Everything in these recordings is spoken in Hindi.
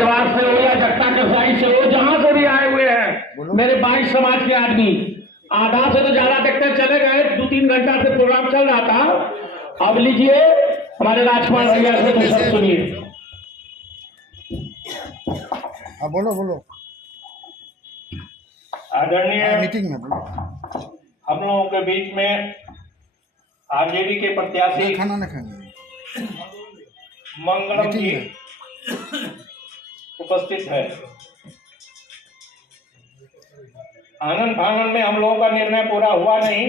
राजवार से हो या जट्टा कसाई से हो, जहां से भी आए हुए हैं मेरे 22 समाज के आदमी, आधा से तो ज्यादा देखते चले गए। 2-3 घंटा से प्रोग्राम चल रहा था। अब लीजिए हमारे राजकुमार भैया से तो सब सुनिए। हाँ बोलो बोलो। आदरणीय मीटिंग में बोलो। हम लोगों के बीच में आरजेडी के प्रत्याशी खाना न खाएंगे मंगलम जी उपस्थित है। आनंद फानन में हम लोगों का निर्णय पूरा हुआ नहीं,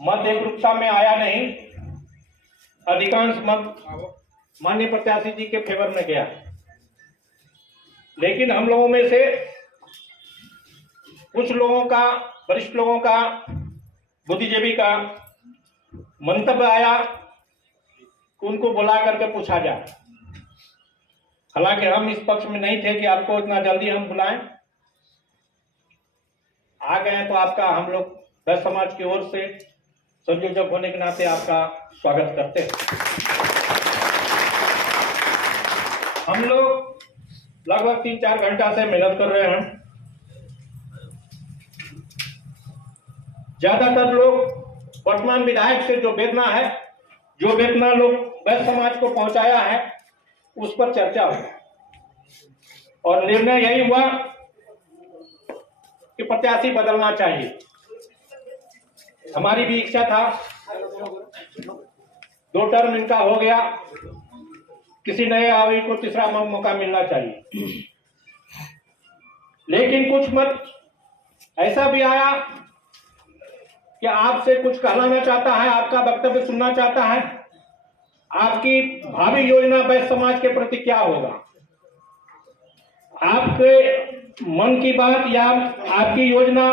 मत एकरूपता में आया नहीं, अधिकांश मत माननीय प्रत्याशी जी के फेवर में गया। लेकिन हम लोगों में से कुछ लोगों का, वरिष्ठ लोगों का, बुद्धिजीवी का मंतव्य आया कि उनको बुला करके पूछा जाए। हालांकि हम इस पक्ष में नहीं थे कि आपको इतना जल्दी हम बुलाएं। आ गए तो आपका हम लोग वैश्य समाज की ओर से संयोजक होने के नाते आपका स्वागत करते हैं। हम लोग लगभग 3-4 घंटा से मेहनत कर रहे हैं। ज्यादातर लोग वर्तमान विधायक से जो वेदना है, जो वेदना लोग वैश्य समाज को पहुंचाया है, उस पर चर्चा हुई और निर्णय यही हुआ कि प्रत्याशी बदलना चाहिए। हमारी भी इच्छा था, 2 टर्म इनका हो गया, किसी नए आदमी को तीसरा मौका मिलना चाहिए। लेकिन कुछ मत ऐसा भी आया कि आपसे कुछ कहना चाहता है, आपका वक्तव्य सुनना चाहता है, आपकी भावी योजना वैश्य समाज के प्रति क्या होगा, आपके मन की बात या आपकी योजना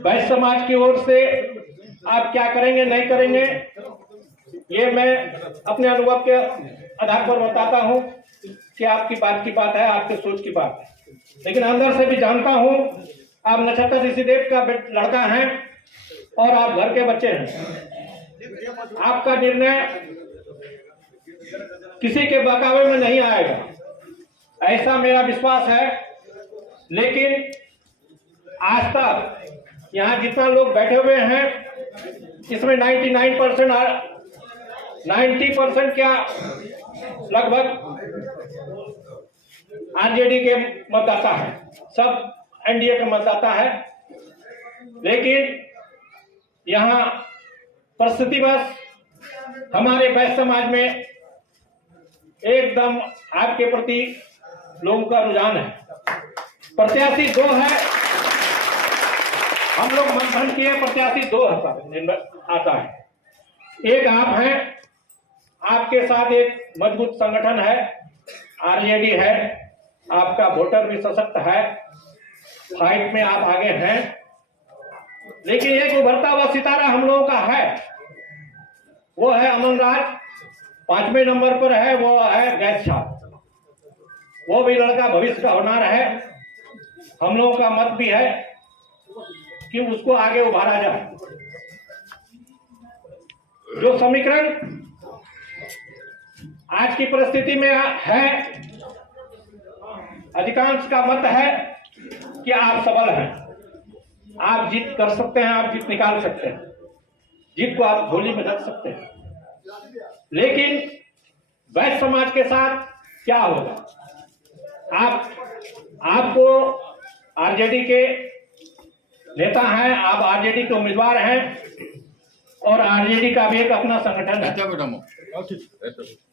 वैश्य समाज की ओर से आप क्या करेंगे नहीं करेंगे, ये मैं अपने अनुभव के आधार पर बताता हूं कि आपकी बात की बात है, आपके सोच की बात है। लेकिन अंदर से भी जानता हूं आप नक्षत्र ऋषिदेव का लड़का हैं और आप घर के बच्चे हैं। आपका निर्णय किसी के बहकावे में नहीं आएगा, ऐसा मेरा विश्वास है। लेकिन आज तक यहाँ जितना लोग बैठे हुए हैं, इसमें 90% क्या लगभग आरजेडी के मतदाता है, सब एनडीए के मतदाता है। लेकिन यहाँ परिस्थितिवश हमारे वैश्य समाज में एकदम आपके प्रति लोगों का रुझान है। प्रत्याशी 2 है, हम लोग मंथन किए, प्रत्याशी 2 आता है। एक आप हैं, आपके साथ एक मजबूत संगठन है, आरजेडी है, आपका वोटर भी सशक्त है, फाइट में आप आगे हैं। लेकिन एक उभरता हुआ सितारा हम लोगों का है, वो है अमन राज, 5वें नंबर पर है, वो है गैस छाप। वो भी लड़का भविष्य का होनहार है। हम लोगों का मत भी है कि उसको आगे उभारा जाए। जो समीकरण आज की परिस्थिति में है, अधिकांश का मत है कि आप सबल हैं, आप जीत कर सकते हैं, आप जीत निकाल सकते हैं, जीत को आप झोली में रख सकते हैं। लेकिन वैश्य समाज के साथ क्या होगा? आपको आरजेडी के नेता हैं, आप आरजेडी के उम्मीदवार हैं और आरजेडी का भी एक अपना संगठन है।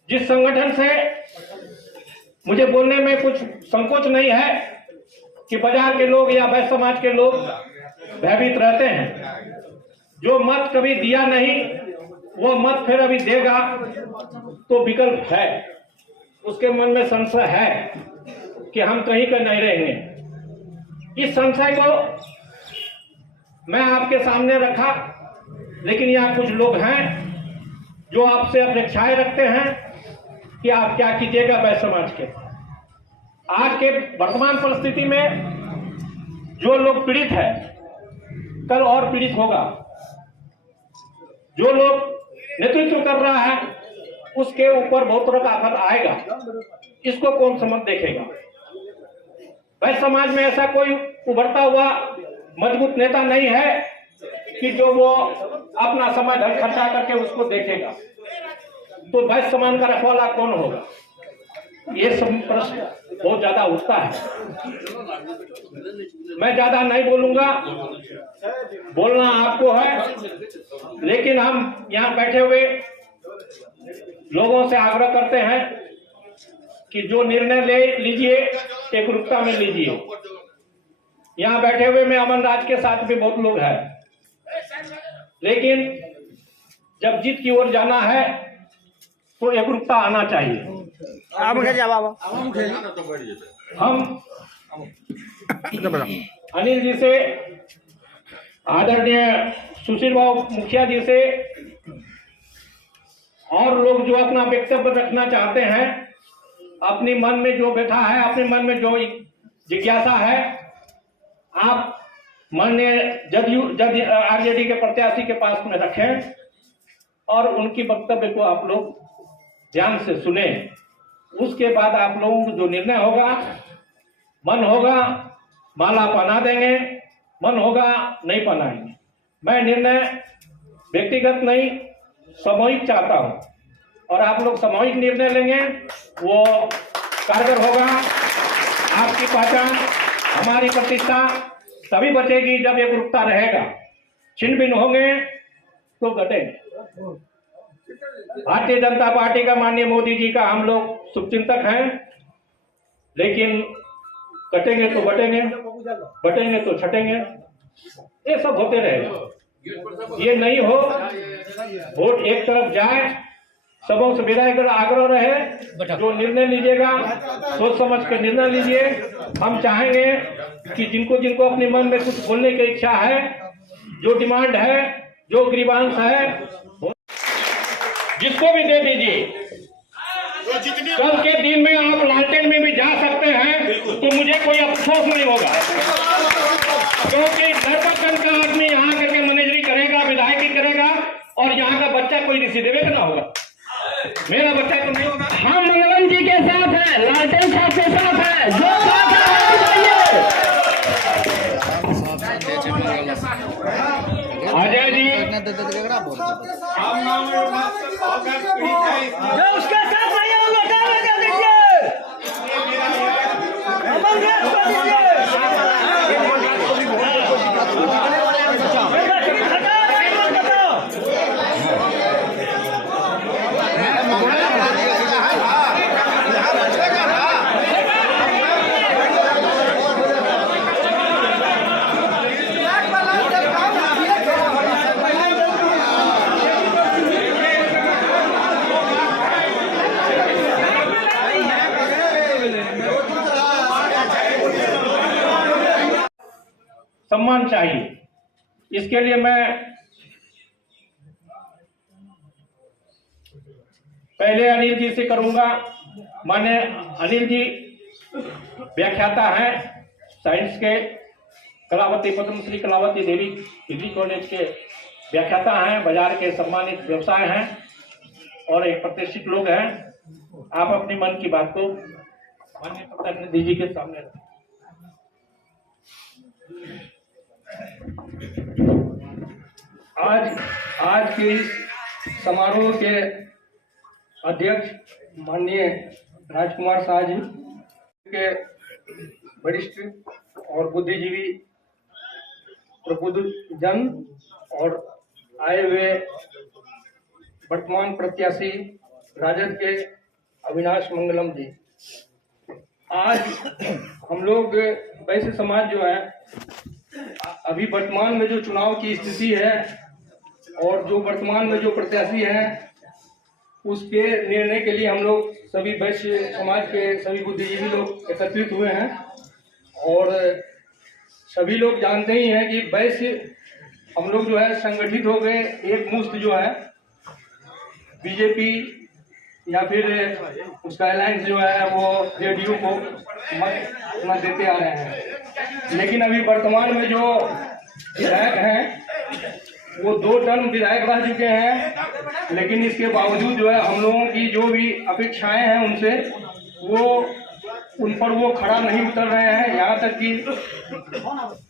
जिस संगठन से मुझे बोलने में कुछ संकोच नहीं है कि बाजार के लोग या वैश्य समाज के लोग भयभीत रहते हैं। जो मत कभी दिया नहीं, वो मत फिर अभी देगा, तो विकल्प है, उसके मन में संशय है कि हम कहीं का नहीं रहेंगे। इस संशय को मैं आपके सामने रखा। लेकिन यहाँ कुछ लोग हैं जो आपसे अपेक्षाएं रखते हैं कि आप क्या कीजिएगा वैश्य समाज के। आज के वर्तमान परिस्थिति में जो लोग पीड़ित है, कल और पीड़ित होगा। जो लोग नेतृत्व कर रहा है, उसके ऊपर बहुत तरह का आफत आएगा। इसको कौन समझ देखेगा? वैश्य समाज में ऐसा कोई उभरता हुआ मजबूत नेता नहीं है कि जो वो अपना समय धन खर्चा करके उसको देखेगा। तो वैश्य समाज का रखवाला कौन होगा? ये सब प्रश्न बहुत ज्यादा उठता है। मैं ज्यादा नहीं बोलूंगा, बोलना आपको है, लेकिन हम यहाँ बैठे हुए लोगों से आग्रह करते हैं कि जो निर्णय ले लीजिए एकरूपता में लीजिए। यहाँ बैठे हुए में अमन राज के साथ भी बहुत लोग हैं, लेकिन जब जीत की ओर जाना है तो एकरूपता आना चाहिए। हम अनिल जी से, आदरणीय सुशील बाबू मुखिया जी से और लोग जो अपना वक्तव्य रखना चाहते हैं, अपनी मन में जो बैठा है, अपने मन में जो जिज्ञासा है, आप माननीय जदयू आरजेडी के प्रत्याशी के पास में रखें और उनकी वक्तव्य को आप लोग ध्यान से सुने। उसके बाद आप लोगों को जो निर्णय होगा, मन होगा माला पहना देंगे, मन होगा नहीं पहनाएंगे। मैं निर्णय व्यक्तिगत नहीं सामूहिक चाहता हूं और आप लोग सामूहिक निर्णय लेंगे, वो कारगर होगा। आपकी पहचान, हमारी प्रतिष्ठा तभी बचेगी जब एकरूपता रहेगा। छिन्न भिन्न होंगे तो घटेंगे। भारतीय जनता पार्टी का माननीय मोदी जी का हम लोग शुभचिंतक हैं, लेकिन कटेंगे तो बटेंगे, बटेंगे तो छटेंगे, ये सब होते रहेगा। ये नहीं हो, वोट एक तरफ जाए, सबों से मेरा एक आग्रह रहे, जो निर्णय लीजिएगा सोच समझ के निर्णय लीजिए। हम चाहेंगे कि जिनको जिनको अपने मन में कुछ बोलने की इच्छा है, जो डिमांड है, जो ग्रीवांस है, जिसको भी दे दीजिए। कल के दिन में आप लालटेन में भी जा सकते हैं तो मुझे कोई अफसोस नहीं होगा, क्योंकि दरपतगंज का आदमी यहाँ करके मैनेजरी करेगा, विधायकी करेगा और यहाँ का बच्चा कोई ऋषि देवे का ना होगा। मेरा बच्चा तो नहीं होगा। हम मंगलम जी के साथ हैं, लालटेन साहब के साथ हैं, जो बात है अजय जी जो उसके साथ नहीं है वो लौटा लगा दीजिए, अमन राज को दीजिए। सम्मान चाहिए। इसके लिए मैं पहले अनिल जी से करूंगा। माने अनिल जी व्याख्याता हैं, साइंस के कलावती पद्मश्री कलावती देवी डिग्री कॉलेज के व्याख्याता हैं, बाजार के सम्मानित व्यवसाय हैं और एक प्रतिष्ठित लोग हैं। आप अपने मन की बात को माननीय प्रतिनिधि जी के सामने रखें। आज के इस समारोह के अध्यक्ष माननीय राजकुमार शाह जी के वरिष्ठ और बुद्धिजीवी प्रबुद्ध जन और आए हुए वर्तमान प्रत्याशी राजद के अविनाश मंगलम जी, आज हम लोग वैश्य समाज जो है अभी वर्तमान में जो चुनाव की स्थिति है और जो वर्तमान में जो प्रत्याशी हैं उसके निर्णय के लिए हम लोग सभी वैश्य समाज के सभी बुद्धिजीवी लोग एकत्रित हुए हैं और सभी लोग जानते ही हैं कि वैश्य हम लोग जो है संगठित हो गए, एक मुश्त जो है बीजेपी या फिर उसका अलायंस जो है वो जेडीयू को मत देते आ रहे हैं। लेकिन अभी वर्तमान में जो विधायक हैं वो 2 टर्म विधायक रह चुके हैं, लेकिन इसके बावजूद जो है हम लोगों की जो भी अपेक्षाएं हैं उनसे उन पर वो खड़ा नहीं उतर रहे हैं। यहाँ तक कि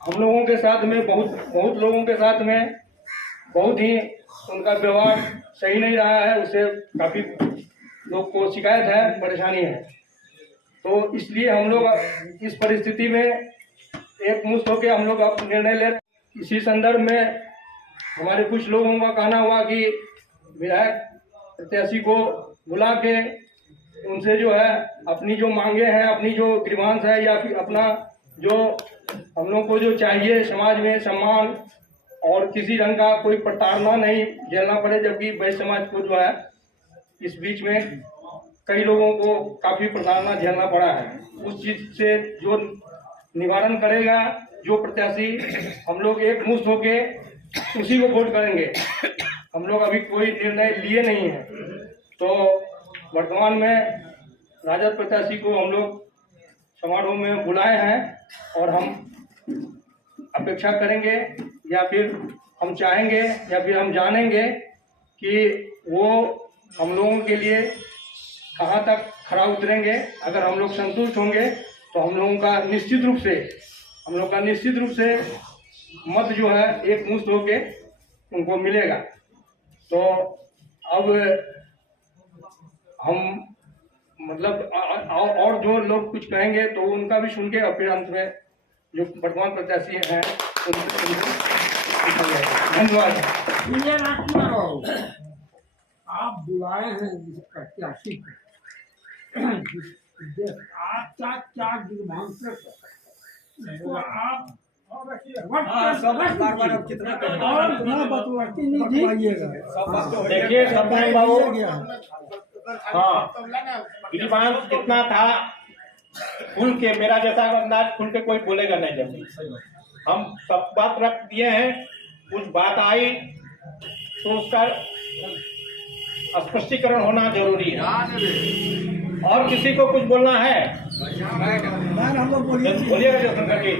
हम लोगों के साथ में बहुत लोगों के साथ में बहुत ही उनका व्यवहार सही नहीं रहा है, उससे काफ़ी लोग को शिकायत है, परेशानी है। तो इसलिए हम लोग इस परिस्थिति में एक मुश्त होकर हम लोग अब निर्णय ले रहे हैं। इसी संदर्भ में हमारे कुछ लोगों का कहना हुआ कि विधायक प्रत्याशी को बुला के उनसे जो है अपनी जो मांगे हैं, अपनी जो ग्रीवांस है या फिर अपना जो हम लोग को जो चाहिए समाज में सम्मान और किसी रंग का कोई प्रताड़ना नहीं झेलना पड़े, जबकि वैश्य समाज को जो है इस बीच में कई लोगों को काफ़ी प्रताड़ना झेलना पड़ा है। उस चीज़ से जो निवारण करेगा जो प्रत्याशी, हम लोग एक मुश्त होके उसी को वोट करेंगे। हम लोग अभी कोई निर्णय लिए नहीं है। तो वर्तमान में राजद प्रत्याशी को हम लोग समारोह में बुलाए हैं और हम अपेक्षा करेंगे या फिर हम चाहेंगे या फिर हम जानेंगे कि वो हम लोगों के लिए कहाँ तक खरा उतरेंगे। अगर हम लोग संतुष्ट होंगे तो हम लोग का निश्चित रूप से मत जो है एक मुश्त होके उनको मिलेगा। तो अब हम मतलब और जो लोग कुछ कहेंगे तो उनका भी सुन के और फिर अंत में जो वर्तमान प्रत्याशी हैं धन्यवाद। विजय राजकुमार, आप बुलाए हैं जिस प्रत्याशी को, आपका क्या दुर्भाग्य आप देखिए सत्यनारायण बाबू, हाँ गिरिबान जितना था खुल के, मेरा जैसा अंदाज खुल के कोई बोलेगा नहीं। जब हम सब बात रख दिए हैं, कुछ बात आई तो उसका स्पष्टीकरण होना जरूरी है। और किसी को कुछ बोलना है बोलिएगा, जयशंकर जी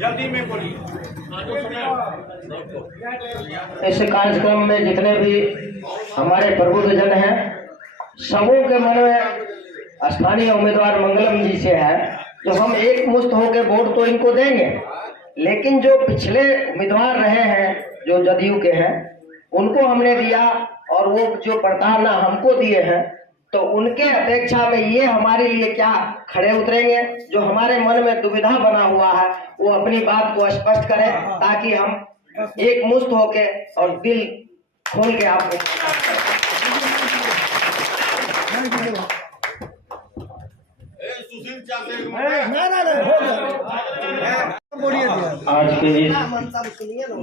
जल्दी में बोलिए। इस कार्यक्रम में जितने भी हमारे प्रबुद्धजन हैं, सबों के मन में स्थानीय उम्मीदवार मंगलम जी से है, जो हम एक मुश्त होकर वोट तो इनको देंगे, लेकिन जो पिछले उम्मीदवार रहे हैं जो जदयू के हैं उनको हमने दिया और वो जो प्रताड़ना हमको दिए हैं, तो उनके अपेक्षा में ये हमारे लिए क्या खड़े उतरेंगे। जो हमारे मन में दुविधा बना हुआ है वो अपनी बात को स्पष्ट करें, ताकि हम एक मुश्त होके और दिल खोल के आप आज के इस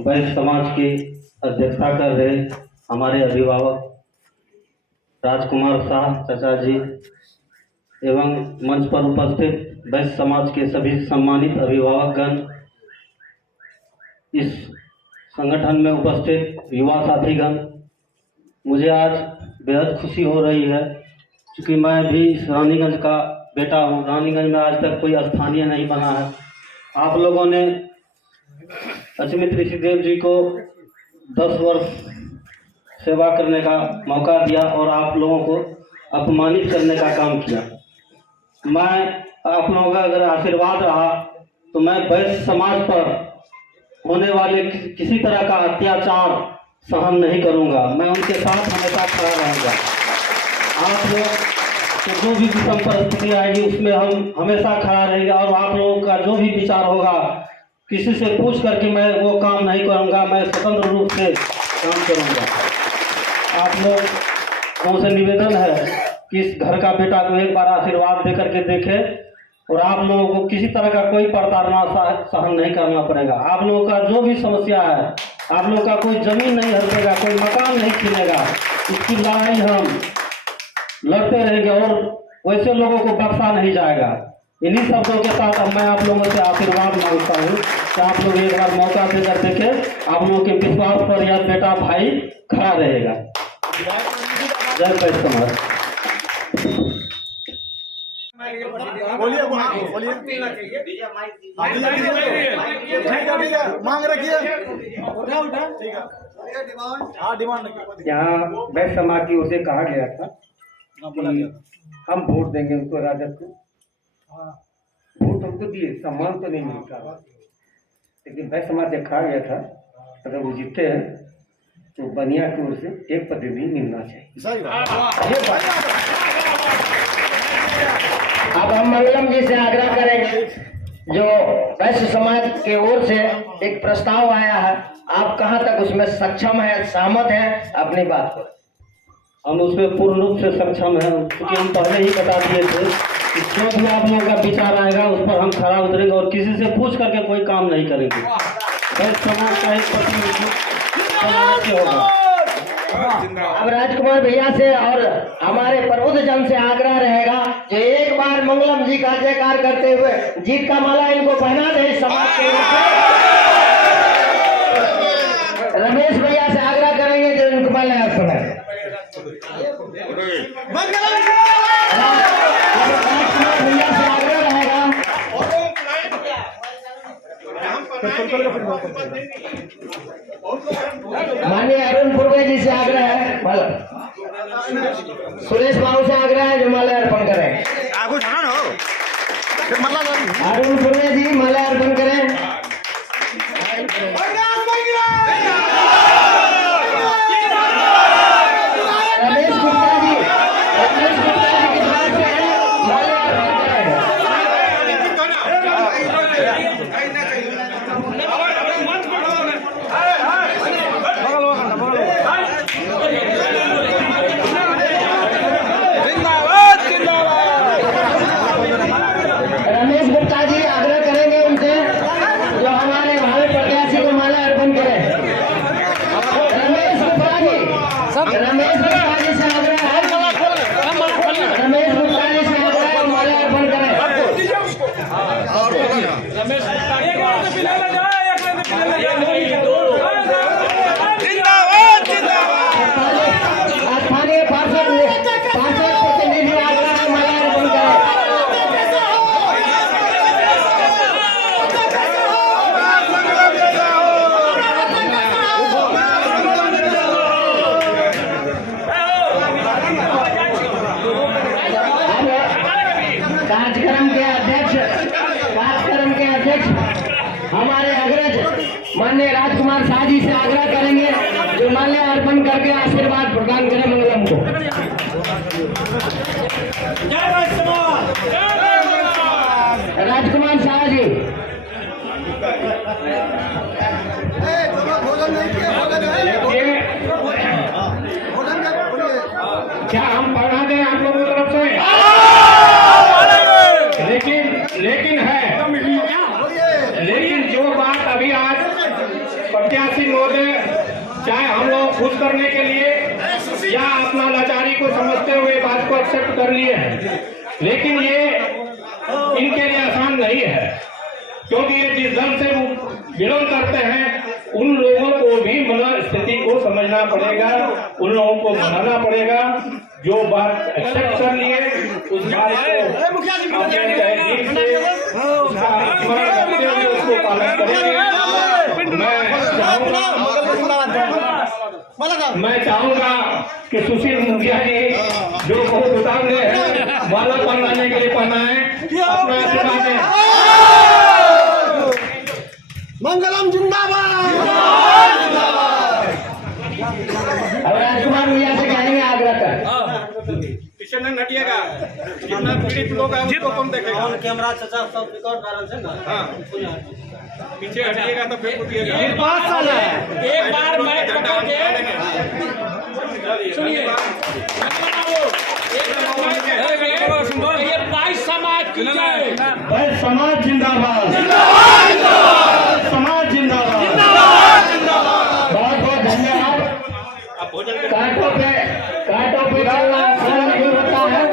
वैश्य समाज की अध्यक्षता कर रहे हमारे अभिभावक राजकुमार शाह चाचा जी एवं मंच पर उपस्थित वैश्य समाज के सभी सम्मानित अभिभावकगण, इस संगठन में उपस्थित युवा साथीगण, मुझे आज बेहद खुशी हो रही है क्योंकि मैं भी इस रानीगंज का बेटा हूँ। रानीगंज में आज तक कोई स्थानीय नहीं बना है। आप लोगों ने अचमित ऋषिदेव जी को 10 वर्ष सेवा करने का मौका दिया और आप लोगों को अपमानित करने का काम किया। मैं आप लोगों का अगर आशीर्वाद रहा तो मैं वैश्य समाज पर होने वाले किसी तरह का अत्याचार सहन नहीं करूंगा। मैं उनके साथ हमेशा खड़ा रहूंगा। आप लोग तो जो भी विषम परिस्थिति आएगी उसमें हम हमेशा खड़ा रहेंगे और आप लोगों का जो भी विचार होगा किसी से पूछ करके मैं वो काम नहीं करूंगा। मैं स्वतंत्र रूप से काम करूंगा। आप लोगों से निवेदन है कि इस घर का बेटा को एक बार आशीर्वाद दे करके देखें और आप लोगों को किसी तरह का कोई प्रताड़ना सहन नहीं करना पड़ेगा। आप लोगों का जो भी समस्या है, आप लोगों का कोई जमीन नहीं हड़पेगा, कोई मकान नहीं छीनेगा, इसकी लड़ाई हम लड़ते रहेंगे और वैसे लोगों को बख्शा नहीं जाएगा। इन्हीं शब्दों के साथ अब मैं आप लोगों से आशीर्वाद मांगता हूँ कि आप लोग एक बार मौका देकर देखें। आप लोगों के विश्वास पर यह बेटा भाई खड़ा रहेगा। जय वैश्य समाज। बोलिए मांग रखिए। यहाँ वैश्य समाज की ओर से कहा गया था कि हम वोट देंगे उनको, राजद को। वोट हमको दिए, सम्मान तो नहीं मिलता, लेकिन वैश्य समाज से कहा गया था अगर वो जीतते हैं तो बनिया की ओर से एक प्रतिनिधि मिलना चाहिए। अब हम मंगलम जी से आग्रह करेंगे, जो वैश्य समाज की ओर से एक प्रस्ताव आया है, आप कहां तक उसमें सक्षम है, सहमत है, अपनी बात को। हम उसमें पूर्ण रूप से सक्षम हैं, क्योंकि हम पहले ही बता दिए थे कि जो भी आप लोगों का विचार आएगा उस पर हम खड़ा उतरेंगे और किसी से पूछ करके कोई काम नहीं करेंगे। वैश्य समाज का एक प्रतिनिधि होगा। अब राजकुमार भैया से और हमारे प्रबुद्ध जन से आग्रह रहेगा कि एक बार मंगलम जी का जयकार करते हुए जीत का माला इनको पहना दे इस समाज के ओर से। रमेश भैया से आग्रह करेंगे जो इनको माला अर्पण है। राजकुमार भैया से आग्रह रहेगा, माननीय अरुण पूर्वे जी से आग्रह है, सुरेश बाबू से आग्रह है जो माला अर्पण करें। अरुण पूर्वे जी माला अर्पण करें। रमेश गुप्ता जी की तरफ से माला अर्पण करें। रमेश गुप्ता जी आग्रह करेंगे उनसे जो हमारे भावी प्रत्याशी को माला अर्पण करें। रमेश गुप्ता जी से आग्रह है, रमेश गुप्ता जी से आग्रह है माला अर्पण करें। स्थानीय पार्षद प्रतिनिधि आग्रह है माला अर्पण करें। कार्यक्रम के अध्यक्ष हमारे अग्रज माननीय राजकुमार शाह जी से आग्रह करेंगे जो माल्या अर्पण करके आशीर्वाद प्रदान करें मंगलम को। राजकुमार शाह जी। क्या हम पढ़ा दें आप लोगों की तरफ से? लेकिन जो बात अभी आज प्रत्याशी महोदय चाहे हम लोग खुश करने के लिए या अपना लाचारी को समझते हुए बात को एक्सेप्ट कर लिए हैं, लेकिन ये इनके लिए आसान नहीं है, क्योंकि ये जिस दल से बिलोंग करते हैं उन लोगों को भी स्थिति को समझना पड़ेगा, उन लोगों को मनाना पड़ेगा। जो बात एक्सेप्ट कर लिए उस बात को अपने तहजीब से उसका स्मरण करते हुए उसको पालन करेंगे। मैं चाहूंगा कि सुशील मुखिया जी जो बहुत उतावले हैं माला पहनाने के लिए पहनाएं, अपना आशीर्वाद दें। मंगलम जिंदाबाद। अब राजकुमार भैया से कहेंगे आग्रह कर। पीछे नहीं हटिएगा, जितना पीड़ित लोग हैं उसको कौन देखेगा? कैमरा चाचा सब रिकॉर्ड कर रहे हैं ना। हाँ, पीछे हटिएगा तो फिर पूछिएगा। एक बार मैं पकड़ के सुनिए, ये बाईस समाज की जय, समाज जिंदाबाद, समाज जिंदाबाद। बहुत बहुत धन्यवाद। कांटों पे चलना नहीं होता है।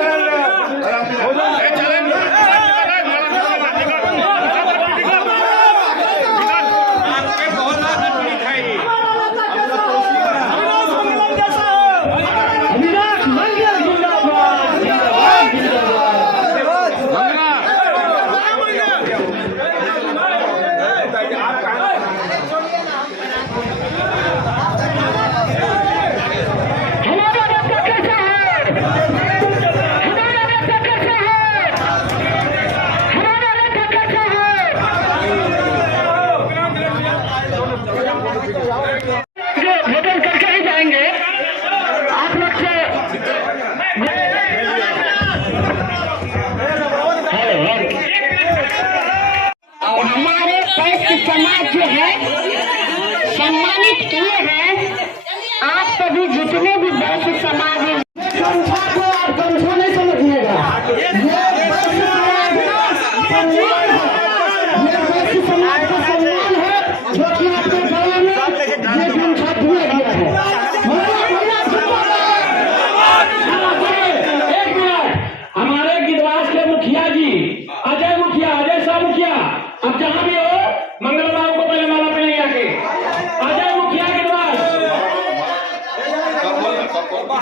के भी जितने भी वैश्य समाज हैं, गमछा को आप गमछा नहीं समझिएगा, ये वैश्य समाज का सम्मान है, जो कि आपके गले में ये गमछा दिया गया है। एक मिनट, हमारे गिदवास के मुखिया जी अजय शाह मुखिया, अब जहां भी हो मंगल बाबू को पहले माला पहने आके, अजय मुखिया गिदवास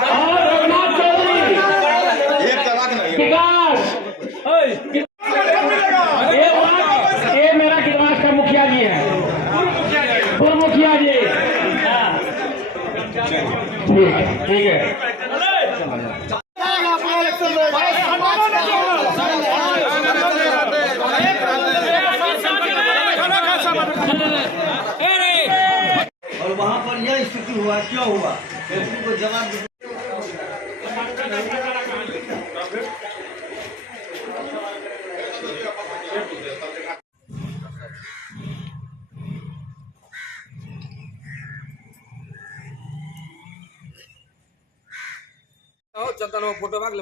और रघुनाथ चौधरी विकास, ये मेरा गिदवास का मुखिया जी है, पूर्व मुखिया जी। ठीक है। और वहाँ पर यह स्थिति हुआ, क्यों हुआ, को जवाब दे।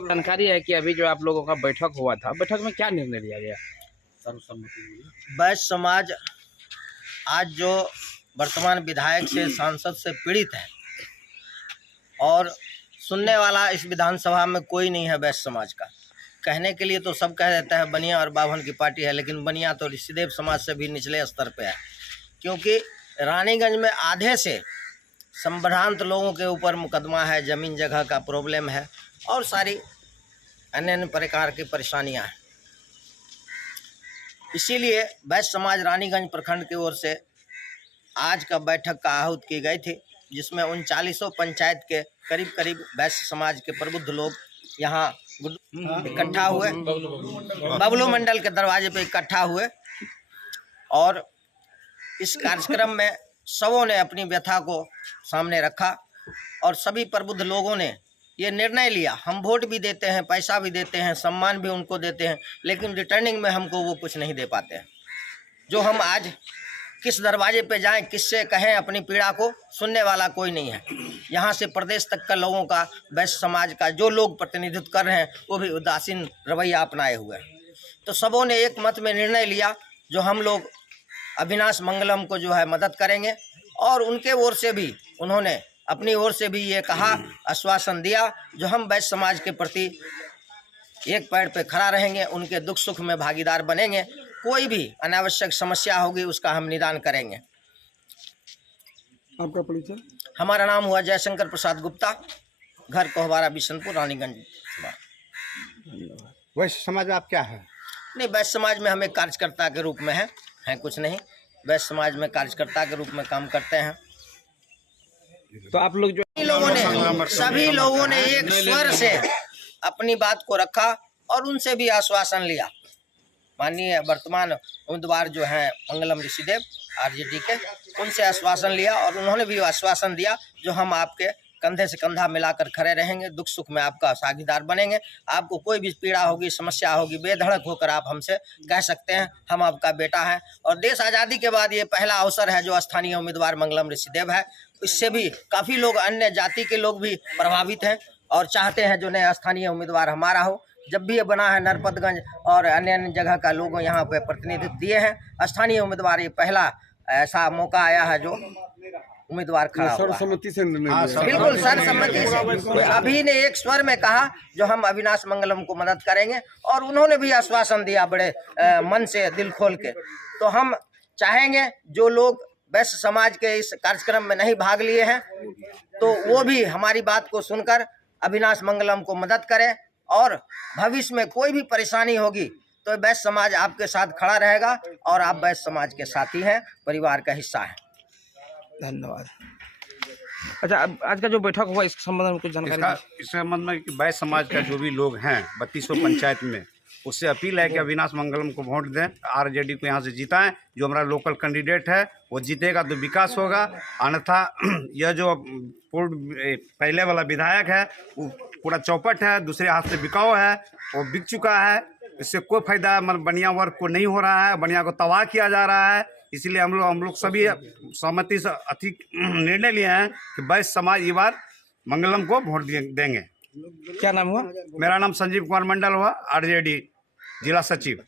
जानकारी है कि अभी जो आप लोगों का बैठक हुआ था, बैठक में क्या निर्णय लिया गया? वैश्य समाज आज जो वर्तमान विधायक से सांसद से पीड़ित है, और सुनने वाला इस विधानसभा में कोई नहीं है वैश्य समाज का। कहने के लिए तो सब कह देता है बनिया और बाभन की पार्टी है, लेकिन बनिया तो ऋषिदेव समाज से भी निचले स्तर पे है, क्योंकि रानीगंज में आधे से संभ्रांत लोगों के ऊपर मुकदमा है, ज़मीन जगह का प्रॉब्लम है और सारी अन्य प्रकार की परेशानियां हैं। इसीलिए वैश्य समाज रानीगंज प्रखंड की ओर से आज का बैठक का आहूत की गई थी, जिसमें 39 पंचायत के करीब वैश्य समाज के प्रबुद्ध लोग यहाँ इकट्ठा हुए, बबलू मंडल के दरवाजे पे इकट्ठा हुए, और इस कार्यक्रम में सबों ने अपनी व्यथा को सामने रखा और सभी प्रबुद्ध लोगों ने ये निर्णय लिया, हम वोट भी देते हैं, पैसा भी देते हैं, सम्मान भी उनको देते हैं, लेकिन रिटर्निंग में हमको वो कुछ नहीं दे पाते हैं। जो हम आज किस दरवाजे पे जाएं, किससे कहें अपनी पीड़ा को, सुनने वाला कोई नहीं है। यहाँ से प्रदेश तक का लोगों का, वैश्य समाज का जो लोग प्रतिनिधित्व कर रहे हैं, वो भी उदासीन रवैया अपनाए हुए हैं। तो सबों ने एक मत में निर्णय लिया, जो हम लोग अविनाश मंगलम को जो है मदद करेंगे, और उनके ओर से भी उन्होंने अपनी ओर से भी ये कहा, आश्वासन दिया, जो हम वैश्य समाज के प्रति एक पैर पे खड़ा रहेंगे, उनके दुख सुख में भागीदार बनेंगे, कोई भी अनावश्यक समस्या होगी उसका हम निदान करेंगे। आपका परिचय? हमारा नाम हुआ जयशंकर प्रसाद गुप्ता, घर कोहबारा बिशनपुर, रानीगंज। वैश्य समाज आप क्या है? नहीं, वैश्य समाज में हम एक कार्यकर्ता के रूप में हैं कुछ नहीं, वैश्य समाज में कार्यकर्ता के रूप में काम करते हैं। तो आप लोग जो सभी लोगों ने एक स्वर से अपनी बात को रखा और उनसे भी आश्वासन लिया। माननीय वर्तमान उम्मीदवार जो हैं मंगलम ऋषिदेव आरजेडी के, उनसे आश्वासन लिया और उन्होंने भी आश्वासन दिया, जो हम आपके कंधे से कंधा मिलाकर खड़े रहेंगे, दुख सुख में आपका साझीदार बनेंगे। आपको कोई भी पीड़ा होगी, समस्या होगी, बेधड़क होकर आप हमसे कह सकते हैं, हम आपका बेटा हैं। और देश आज़ादी के बाद ये पहला अवसर है जो स्थानीय उम्मीदवार मंगलम ऋषिदेव है। इससे भी काफ़ी लोग, अन्य जाति के लोग भी प्रभावित हैं और चाहते हैं जो नया स्थानीय उम्मीदवार हमारा हो। जब भी ये बना है, नरपतगंज और अन्य जगह का लोगों यहाँ पे प्रतिनिधित्व दिए हैं। स्थानीय उम्मीदवार ये पहला ऐसा मौका आया है जो उम्मीदवार खड़ा हुआ। सर्वसम्मति से बिल्कुल सर्वसम्मति से अभी ने एक स्वर में कहा, जो हम अविनाश मंगलम को मदद करेंगे, और उन्होंने भी आश्वासन दिया बड़े मन से, दिल खोल के। तो हम चाहेंगे जो लोग वैश्य समाज के इस कार्यक्रम में नहीं भाग लिए हैं, तो वो भी हमारी बात को सुनकर अविनाश मंगलम को मदद करें, और भविष्य में कोई भी परेशानी होगी तो वैश्य समाज आपके साथ खड़ा रहेगा, और आप वैश्य समाज के साथी हैं, परिवार का हिस्सा हैं। धन्यवाद। अच्छा, आज का जो बैठक हुआ इस संबंध में कुछ जानकारी? इस संबंध में वैश्य समाज का जो भी लोग हैं 3200 पंचायत में, उससे अपील है कि अविनाश मंगलम को वोट दें, आरजेडी को यहाँ से जिताएं। जो हमारा लोकल कैंडिडेट है वो जीतेगा तो विकास होगा, अन्यथा यह जो पहले वाला विधायक है वो पूरा चौपट है, दूसरे हाथ से बिकाऊ है, वो बिक चुका है। इससे कोई फायदा बनिया वर्ग को नहीं हो रहा है, बनिया को तबाह किया जा रहा है। इसलिए हम लोग सभी सहमति से अधिक निर्णय लिए हैं कि वैश्य समाज ये बार मंगलम को वोट देंगे। क्या नाम हुआ? मेरा नाम संजीव कुमार मंडल हुआ, आरजेडी जिला सचिव।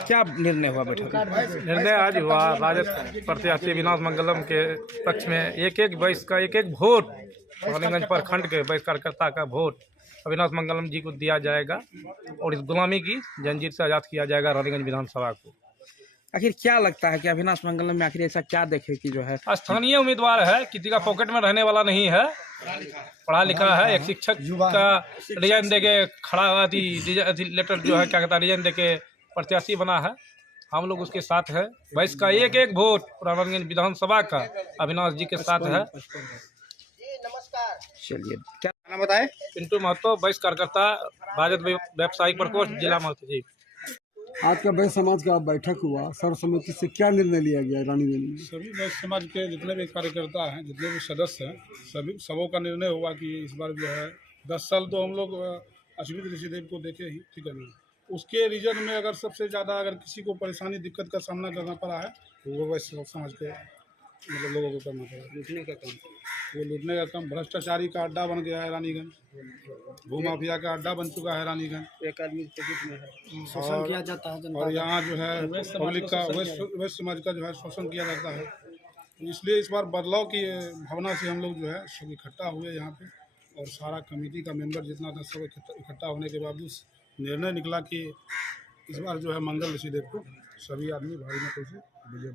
क्या निर्णय हुआ बैठक में? निर्णय आज हुआ राजद प्रत्याशी अविनाश मंगलम के पक्ष में एक एक वोट रानीगंज प्रखंड के वैस कार्यकर्ता का वोट अविनाश मंगलम जी को दिया जाएगा और इस गुलामी की जंजीर से आज़ाद किया जाएगा रानीगंज विधानसभा को। आखिर क्या लगता है कि अविनाश मंगलम में आखिर ऐसा क्या देखे कि जो है स्थानीय उम्मीदवार है, किसी का पॉकेट में रहने वाला नहीं है, पढ़ा लिखा है, एक शिक्षक का रिजाइन दे के खड़ा हुआ थी, लेटर जो है क्या कहता है रिजाइन दे के प्रत्याशी बना है। हम लोग उसके साथ है। वैस का एक वोट रानीगंज विधानसभा का अविनाश जी के साथ है। चलिए क्या नाम बताए? पिंटू महतो, वैस कार्यकर्ता, राजद व्यावसायिक प्रकोष्ठ, जिला महासचिव। आज का वैश्य समाज का बैठक हुआ, सर्वसम्मति से क्या निर्णय लिया गया रानीगंज में? सभी वैश्य समाज के जितने भी कार्यकर्ता हैं, जितने भी सदस्य हैं, सबों का निर्णय हुआ कि इस बार जो है 10 साल तो हम लोग अश्विनी ऋषिदेव को देखे ही, ठीक है नहीं। उसके रीजन में अगर सबसे ज़्यादा अगर किसी को परेशानी दिक्कत का सामना करना पड़ा है तो वो वैश्य समाज के मतलब लोगों को करना पड़ा। लूटने का काम, वो लूटने का काम, भ्रष्टाचारी का अड्डा बन गया है रानीगंज, भूमाफिया का अड्डा बन चुका है रानीगंज। एक आदमी में शोषण किया जाता है और यहाँ जो है पब्लिक का वैश्य समाज का जो है शोषण किया जाता है। तो इसलिए इस बार बदलाव की भावना से हम लोग जो है सब इकट्ठा हुए यहाँ पे, और सारा कमेटी का मेंबर जितना था सब इकट्ठा होने के बावजूद निर्णय निकला कि इस बार जो है मंगल ऋषिदेव को सभी आदमी भाई में कैसे विजय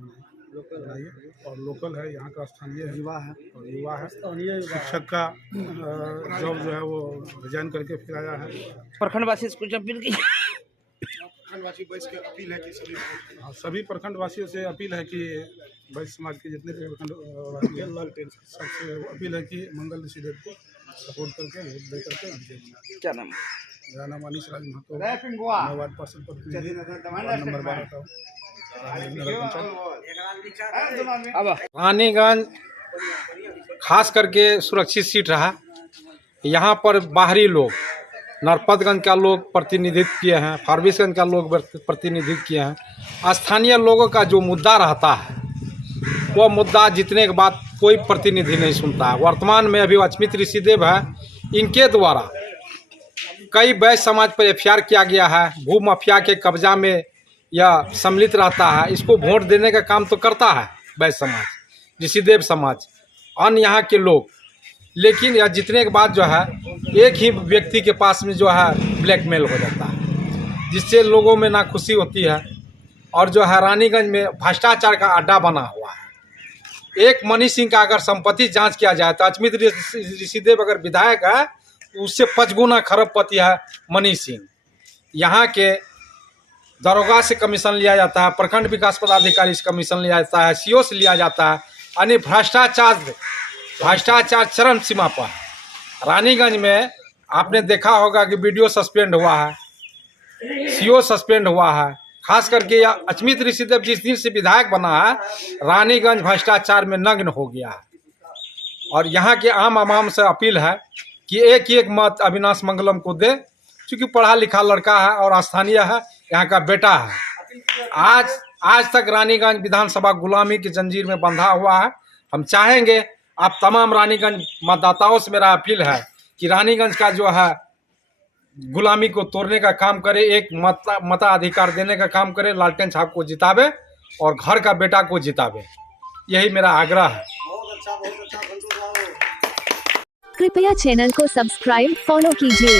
बनाइए। और लोकल है, यहाँ का स्थानीय युवा है, और युवा है, शिक्षक का जॉब जो है वो रिजाइन करके फिर आया है। प्रखंडवासी से कुछ अपील की? प्रखंडवासी वैश्य की अपील है कि सभी प्रखंडवासियों से अपील है कि वैश्य समाज के जितने भी प्रखंड सबसे अपील है कि मंगल ऋषिदेव को सपोर्ट करके वोट दे करके विजय बनाए। क्या नाम? मेरा नाम अनिश राज महतो, मैं वार्ड पार्षद प्रतिनिधि वार्ड नंबर 12 का अब रानीगंज खास करके सुरक्षित सीट रहा। यहाँ पर बाहरी लोग, नरपतगंज का लोग प्रतिनिधित्व किए हैं, फारबिसगंज का लोग प्रतिनिधित्व किए हैं। स्थानीय लोगों का जो मुद्दा रहता है वो मुद्दा जीतने के बाद कोई प्रतिनिधि नहीं सुनता है। वर्तमान में अभी अश्विनी ऋषिदेव है, इनके द्वारा कई वैश्य समाज पर FIR किया गया है, भू माफिया के कब्जा में यह सम्मिलित रहता है। इसको वोट देने का काम तो करता है वैश्य समाज, ऋषिदेव समाज, अन्य यहाँ के लोग, लेकिन यह जीतने के बाद जो है एक ही व्यक्ति के पास में जो है ब्लैकमेल हो जाता है, जिससे लोगों में नाखुशी होती है। और जो है रानीगंज में भ्रष्टाचार का अड्डा बना हुआ है। एक मनी सिंह का अगर संपत्ति जांच किया जाए तो अश्विनी ऋषिदेव अगर विधायक है तो उससे 5 गुना खरबपति है मनी सिंह। यहाँ के दरोगा से कमीशन लिया जाता है, प्रखंड विकास पदाधिकारी से कमीशन लिया जाता है, CO से लिया जाता है। यानी भ्रष्टाचार चरम सीमा पर। रानीगंज में आपने देखा होगा कि BDO सस्पेंड हुआ है, CO सस्पेंड हुआ है। खास करके अश्विनी ऋषिदेव जिस दिन से विधायक बना है, रानीगंज भ्रष्टाचार में नग्न हो गया है। और यहाँ के आम आवाम से अपील है कि एक मत अविनाश मंगलम को दे, क्योंकि पढ़ा लिखा लड़का है और स्थानीय है, यहाँ का बेटा है। आज तक रानीगंज विधानसभा गुलामी की जंजीर में बंधा हुआ है। हम चाहेंगे, आप तमाम रानीगंज मतदाताओं से मेरा अपील है कि रानीगंज का जो है गुलामी को तोड़ने का काम करे, एक मताधिकार देने का काम करे, लालटेन छाप को जितावे और घर का बेटा को जितावे। यही मेरा आग्रह है। कृपया चैनल को सब्सक्राइब फॉलो कीजिए।